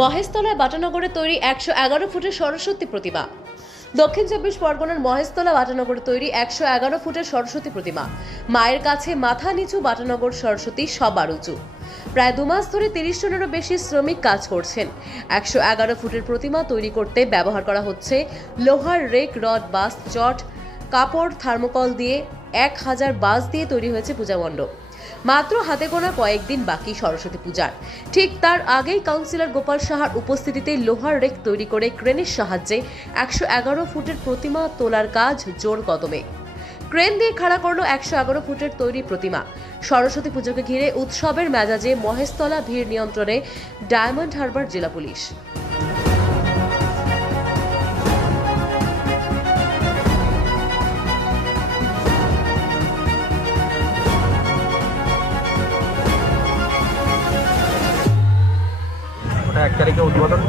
মহেশতলায় বাটানগরে তৈরি 111 ফুটের সরস্বতী প্রতিমা। দক্ষিণ চব্বিশ পরগনার মহেশতলা বাটানগরে তৈরি 111 ফুটের সরস্বতী প্রতিমা। মায়ের কাছে মাথা নিচু বাটানগর সরস্বতী সবার উঁচু। প্রায় 2 মাস ধরে 30 জনেরও বেশি শ্রমিক কাজ করছেন। 111 ফুটের প্রতিমা তৈরি করতে ব্যবহার করা হচ্ছে লোহার রেক, রড, বাঁশ, চট, কাপড়, থার্মোকল দিয়ে 1000 বাঁশ দিয়ে তৈরি হয়েছে পূজা মণ্ডপ। মাত্র হাতে গোনা কয়েকদিন বাকি সরস্বতী পূজার। ঠিক তার আগেই কাউন্সিলর গোপাল সাহার উপস্থিতিতে লোহার রেক তৈরি করে ক্রেনের সাহায্যে 111 ফুটের প্রতিমা তোলার কাজ জোর কদমে। ক্রেন দিয়ে খাড়া করলো 111 ফুটের তৈরি প্রতিমা। সরস্বতী পুজোকে ঘিরে উৎসবের মেজাজে মহেশতলা ভিড় নিয়ন্ত্রণে ডায়মন্ড হারবার জেলা পুলিশ। ওটা 1 তারিখে উদ্বোধন,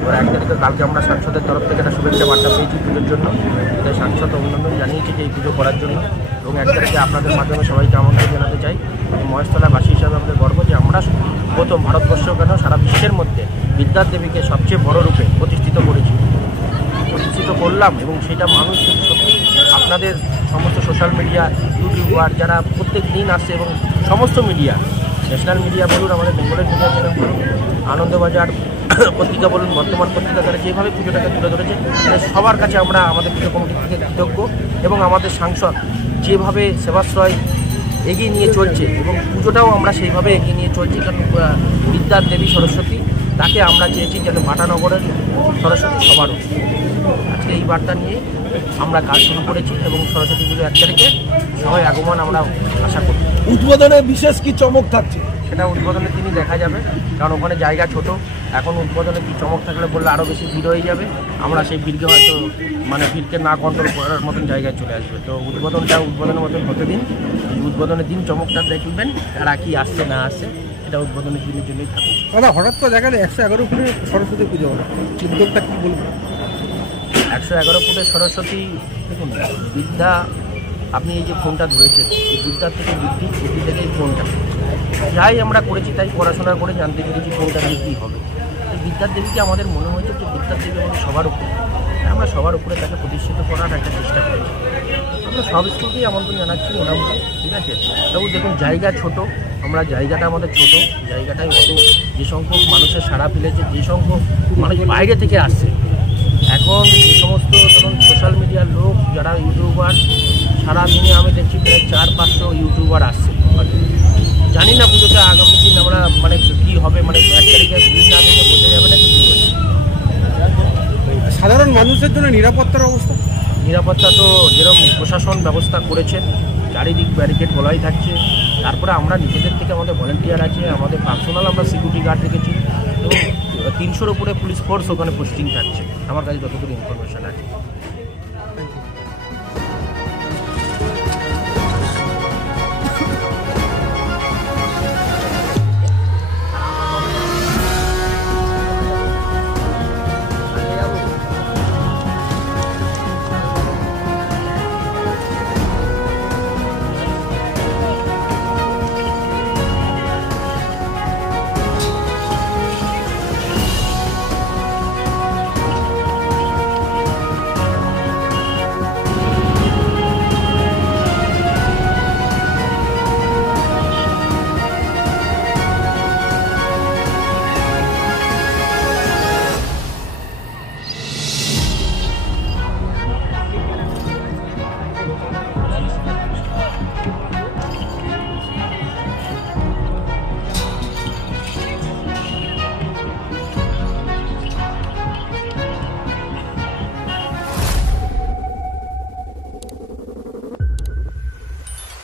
এবার 1 তারিখে কালকে আমরা সাংসদের তরফ থেকে একটা শুভেচ্ছা বার্তা পেয়েছি পুজোর জন্য। তাই সাংসদ অভিনন্দন জানিয়েছি যে এই পুজো করার জন্য, এবং 1 তারিখে আপনাদের মাধ্যমে সবাইকে আমন্ত্রণ জানাতে চাই। মহেশতলাবাসী হিসাবে আমাদের গর্ব যে আমরা প্রথম ভারতবর্ষ কেন সারা বিশ্বের মধ্যে বিদ্যার দেবীকে সবচেয়ে বড় রূপে প্রতিষ্ঠিত করলাম, এবং সেটা মানুষ সত্যি আপনাদের সমস্ত সোশ্যাল মিডিয়া, ইউটিউবার যারা প্রত্যেক দিন আসছে, এবং সমস্ত মিডিয়া, ন্যাশনাল মিডিয়া বলুন, আমাদের বেঙ্গলের মিডিয়া চ্যানেল বলুন, আনন্দবাজার পত্রিকা বলুন, বর্তমান পত্রিকা, তারা যেভাবে পুজোটাকে তুলে ধরেছে সবার কাছে আমরা আমাদের পুজো কমিটি থেকে কৃতজ্ঞ। এবং আমাদের সাংসদ যেভাবে সেবাশ্রয় এগিয়ে নিয়ে চলছে, এবং পুজোটাও আমরা সেইভাবে এগিয়ে নিয়ে চলছি, কারণ বিদ্যার দেবী সরস্বতী তাকে আমরা চেয়েছি যেন বাটানগরের সরস্বতী সবার উচিত। আজকে এই বার্তা নিয়ে আমরা কাজ শুরু করেছি, এবং সরস্বতী পুজো 1 তারিখে সবাই আগমন আমরা আশা করি। উদ্বোধনে বিশেষ কি চমক থাকছে সেটা উদ্বোধনের দিনই দেখা যাবে, কারণ ওখানে জায়গা ছোট। এখন উদ্বোধনে কি চমক থাকলে বললে আরও বেশি ভিড় হয়ে যাবে, আমরা সেই ভিড়কে হয়তো ভিড়কে না কন্ট্রোল করার মতন জায়গায় চলে আসবে। তো উদ্বোধনের মতন হতে দিন, উদ্বোধনের দিন চমকটা দেখবেন, কারা কি আসছে না আসছে এটা উদ্বোধনের দিনের জন্যই থাকুক। দাদা, হঠাৎ তো দেখা যায় 111 ফুটের সরস্বতী পুজো হলো, উদ্যোগটা কী বলবেন? 111 ফুটের সরস্বতী, দেখুন বিদ্যা, আপনি এই যে ফোনটা ধরেছেন, এই বিদ্যার থেকে বুদ্ধি থেকে এই ফোনটা যাই আমরা করেছি, তাই পড়াশোনা করে জানতে পেরেছি ফোনটা দিয়ে কী হবে। এই বিদ্যার দেবীকে আমাদের মনে হয়েছে যে বিদ্যার দেবী আমাদের সবার উপরে, আমরা সবার উপরে তাকে প্রতিষ্ঠিত করার একটা চেষ্টা করেছি। আমরা সব স্কুলকেই আমন্ত্রণ জানাচ্ছি মোটামুটি, ঠিক আছে। তবু দেখুন জায়গা ছোট, আমরা জায়গাটা আমাদের ছোট, জায়গাটাই অত যে সংখ্যক মানুষের সাড়া ফেলেছে, যে সংখ্যক মানুষ বাইরে থেকে আসছে। এখন যে সমস্ত ধরুন সোশ্যাল মিডিয়ার লোক যারা ইউটিউবার, সারা দিনে আমি দেখছি প্রায় 400-500 ইউটিউবার আসছে। জানি না পুজোতে আগামী দিন আমরা কী হবে, 1 তারিখে ভিড় না দেখে বোঝা যাবে না কিছু। সাধারণ মানুষের জন্য নিরাপত্তার অবস্থা? নিরাপত্তা তো যেরকম প্রশাসন ব্যবস্থা করেছেন, চারিদিক ব্যারিকেড বলাই থাকছে। তারপরে আমরা নিজেদের থেকে আমাদের ভলেন্টিয়ার আছে, আমাদের পার্সোনাল আমরা সিকিউরিটি গার্ড রেখেছি, এবং 300-র উপরে পুলিশ ফোর্স ওখানে পোস্টিং থাকছে, আমার কাছে যতটুকু ইনফরমেশান আছে।